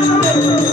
Thank you.